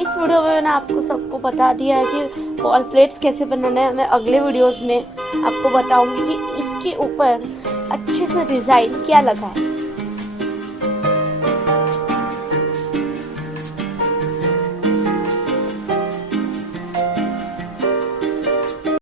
इस वीडियो में मैंने आपको सबको बता दिया है कि वॉल प्लेट्स कैसे बनाना है। मैं अगले वीडियोस में आपको बताऊंगी कि इसके ऊपर अच्छे से डिज़ाइन क्या लगा है।